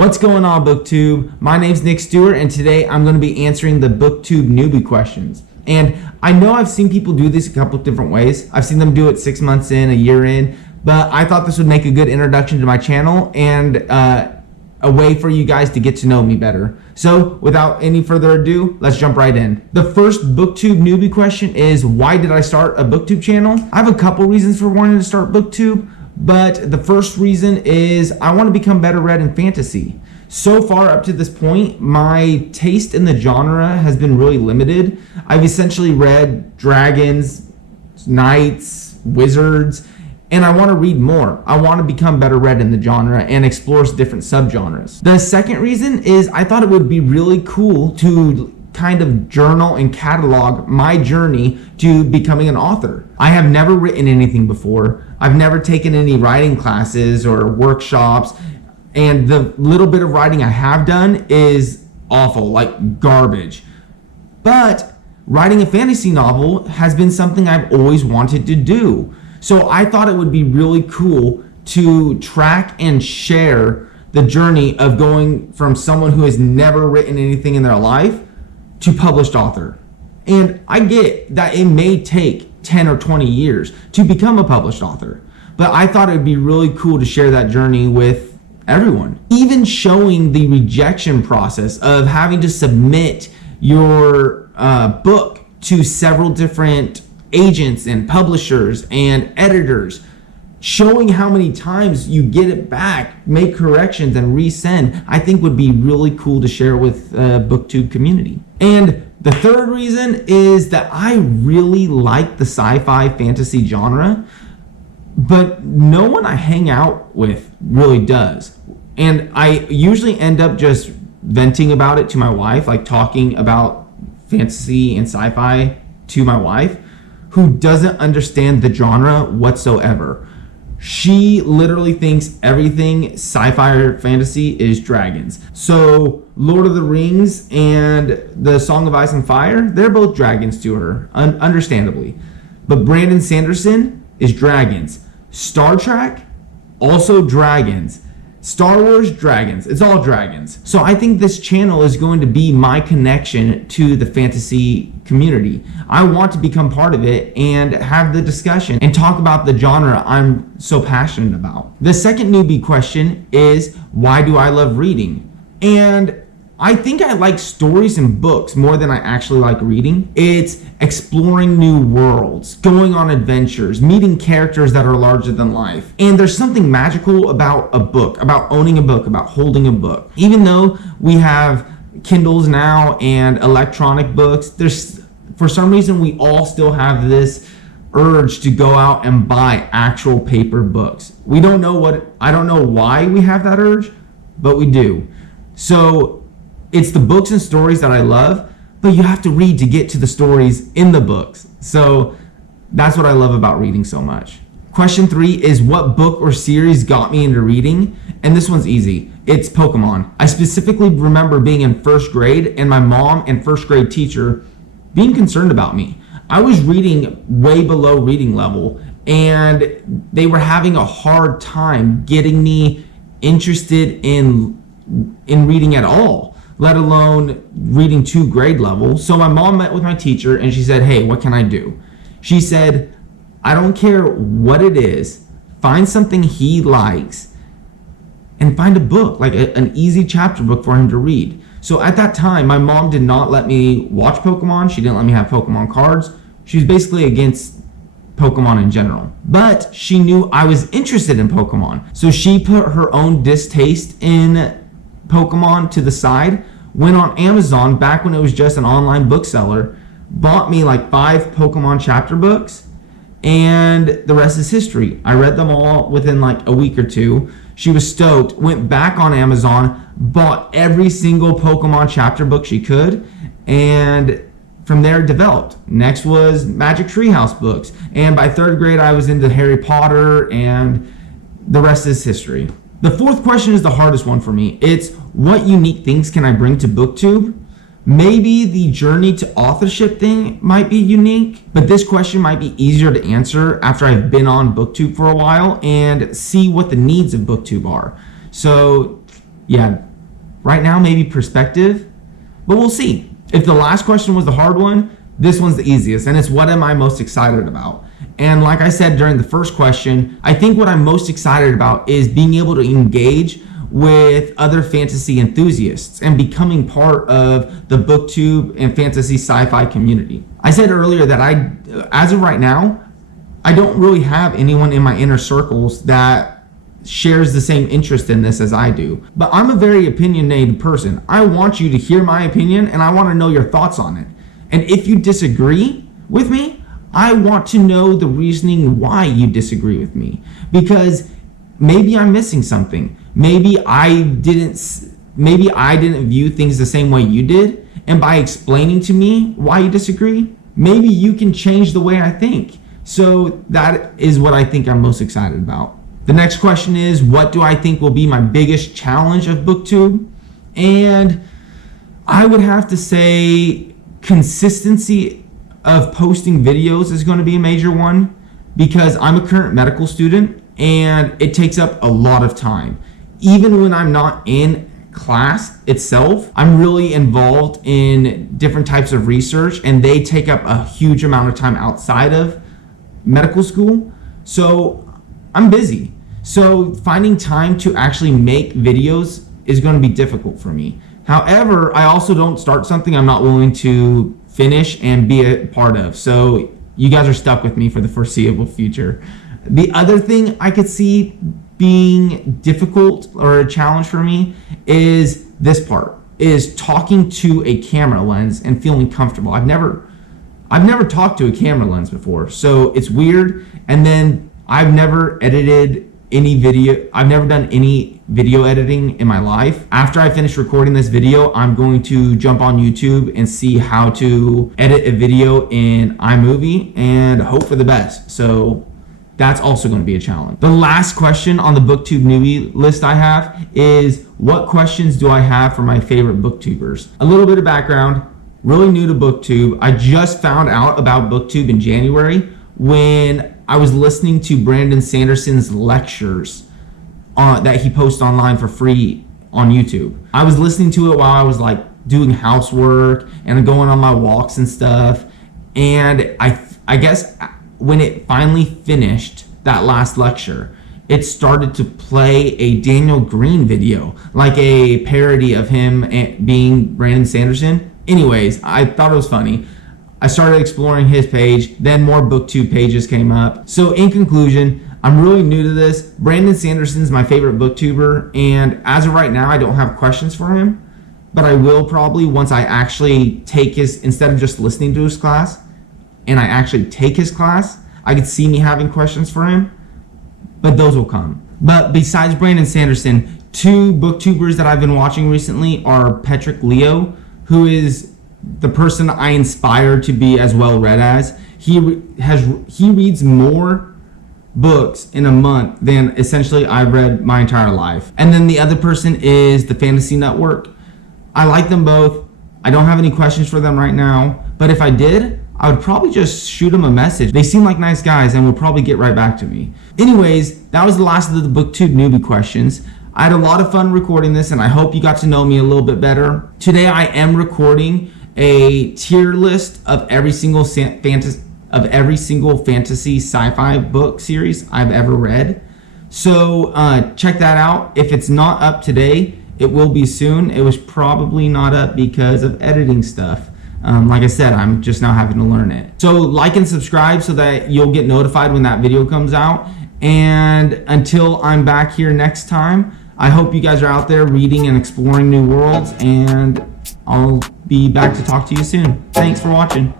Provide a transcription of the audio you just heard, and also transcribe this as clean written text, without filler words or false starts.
What's going on, Booktube? My name's Nick Stewart, and today I'm going to be answering the Booktube newbie questions. And I know I've seen people do this a couple of different ways. I've seen them do it 6 months in, a year in, but I thought this would make a good introduction to my channel and a way for you guys to get to know me better. So without any further ado, let's jump right in. The first Booktube newbie question is, why did I start a Booktube channel? I have a couple reasons for wanting to start Booktube. But the first reason is I want to become better read in fantasy. So far up to this point, my taste in the genre has been really limited. I've essentially read dragons, knights, wizards, and I want to read more. I want to become better read in the genre and explore different subgenres. The second reason is I thought it would be really cool to kind of journal and catalog my journey to becoming an author. I have never written anything before. I've never taken any writing classes or workshops, and the little bit of writing I have done is awful, like garbage. But writing a fantasy novel has been something I've always wanted to do. So I thought it would be really cool to track and share the journey of going from someone who has never written anything in their life to published author. And I get that it may take 10 or 20 years to become a published author, but I thought it'd be really cool to share that journey with everyone. Even showing the rejection process of having to submit your book to several different agents and publishers and editors, showing how many times you get it back, make corrections, and resend, I think would be really cool to share with the Booktube community. And the third reason is that I really like the sci-fi fantasy genre, but no one I hang out with really does. And I usually end up just venting about it to my wife, like talking about fantasy and sci-fi to my wife, who doesn't understand the genre whatsoever. She literally thinks everything sci-fi or fantasy is dragons. So Lord of the Rings and the Song of Ice and Fire, they're both dragons to her, understandably. But Brandon Sanderson is dragons. Star Trek, also dragons. Star Wars, dragons. It's all dragons. So I think this channel is going to be my connection to the fantasy community. I want to become part of it and have the discussion and talk about the genre I'm so passionate about. The second newbie question is, why do I love reading? And I think I like stories and books more than I actually like reading. It's exploring new worlds, going on adventures, meeting characters that are larger than life. And there's something magical about a book, about owning a book, about holding a book. Even though we have Kindles now and electronic books, there's, for some reason, we all still have this urge to go out and buy actual paper books. I don't know why we have that urge, but we do. So it's the books and stories that I love, but you have to read to get to the stories in the books. So that's what I love about reading so much. Question 3 is, what book or series got me into reading? And this one's easy. It's Pokemon. I specifically remember being in first grade and my mom and first grade teacher being concerned about me. I was reading way below reading level, and they were having a hard time getting me interested in reading at all, let alone reading to grade level. So my mom met with my teacher and she said, hey, what can I do? She said, I don't care what it is, find something he likes and find a book, like an easy chapter book for him to read. So at that time, my mom did not let me watch Pokemon. She didn't let me have Pokemon cards. She was basically against Pokemon in general. But she knew I was interested in Pokemon. So she put her own distaste in Pokemon to the side, went on Amazon back when it was just an online bookseller, bought me like 5 Pokemon chapter books, and the rest is history. I read them all within like a week or two. She was stoked, went back on Amazon, bought every single Pokemon chapter book she could, and from there developed. Next was Magic Treehouse books, and by 3rd grade I was into Harry Potter, and the rest is history. The fourth question is the hardest one for me. It's, what unique things can I bring to Booktube? Maybe the journey to authorship thing might be unique, but this question might be easier to answer after I've been on Booktube for a while and see what the needs of Booktube are. So yeah, Right now, maybe perspective, but we'll see. If the last question was the hard one, this one's the easiest, and it's what am I most excited about? And like I said during the first question, I think what I'm most excited about is being able to engage with other fantasy enthusiasts and becoming part of the Booktube and fantasy sci-fi community. I said earlier that as of right now, I don't really have anyone in my inner circles that shares the same interest in this as I do. But I'm a very opinionated person. I want you to hear my opinion and I want to know your thoughts on it. And if you disagree with me, I want to know the reasoning why you disagree with me. Because maybe I'm missing something. Maybe I didn't view things the same way you did. And by explaining to me why you disagree, maybe you can change the way I think. So that is what I think I'm most excited about. The next question is, what do I think will be my biggest challenge of Booktube? And I would have to say consistency of posting videos is going to be a major one, because I'm a current medical student and it takes up a lot of time. Even when I'm not in class itself, I'm really involved in different types of research and they take up a huge amount of time outside of medical school. So I'm busy. So finding time to actually make videos is going to be difficult for me. However, I also don't start something I'm not willing to finish and be a part of. So you guys are stuck with me for the foreseeable future. The other thing I could see being difficult or a challenge for me is this part, is talking to a camera lens and feeling comfortable. I've never talked to a camera lens before, so it's weird. And then I've never edited any video. I've never done any video editing in my life. After I finish recording this video, I'm going to jump on YouTube and see how to edit a video in iMovie and hope for the best. So that's also going to be a challenge. The last question on the Booktube newbie list I have is, what questions do I have for my favorite booktubers? A little bit of background, really new to Booktube. I just found out about Booktube in January when I was listening to Brandon Sanderson's lectures that he posts online for free on YouTube. I was listening to it while I was like doing housework and going on my walks and stuff. And I guess when it finally finished that last lecture, it started to play a Daniel Green video, like a parody of him being Brandon Sanderson. Anyways, I thought it was funny. I started exploring his page, then more Booktube pages came up. So in conclusion, I'm really new to this. Brandon Sanderson's my favorite booktuber, and as of right now, I don't have questions for him, but I will probably once I actually take instead of just listening to his class, and I actually take his class, I could see me having questions for him, but those will come. But besides Brandon Sanderson, two booktubers that I've been watching recently are Patrick Leo, who is the person I inspire to be as well read as. He reads more books in a month than essentially I've read my entire life. And then the other person is the Fantasy Network. I like them both. I don't have any questions for them right now, but if I did, I would probably just shoot them a message. They seem like nice guys and will probably get right back to me. Anyways, that was the last of the Booktube newbie questions. I had a lot of fun recording this and I hope you got to know me a little bit better. Today I am recording a tier list of every single fantasy sci-fi book series I've ever read. So check that out. If it's not up today, it will be soon. It was probably not up because of editing stuff. Like I said, I'm just now having to learn it. So like and subscribe so that you'll get notified when that video comes out. And until I'm back here next time, I hope you guys are out there reading and exploring new worlds, and I'll be back to talk to you soon. Thanks for watching.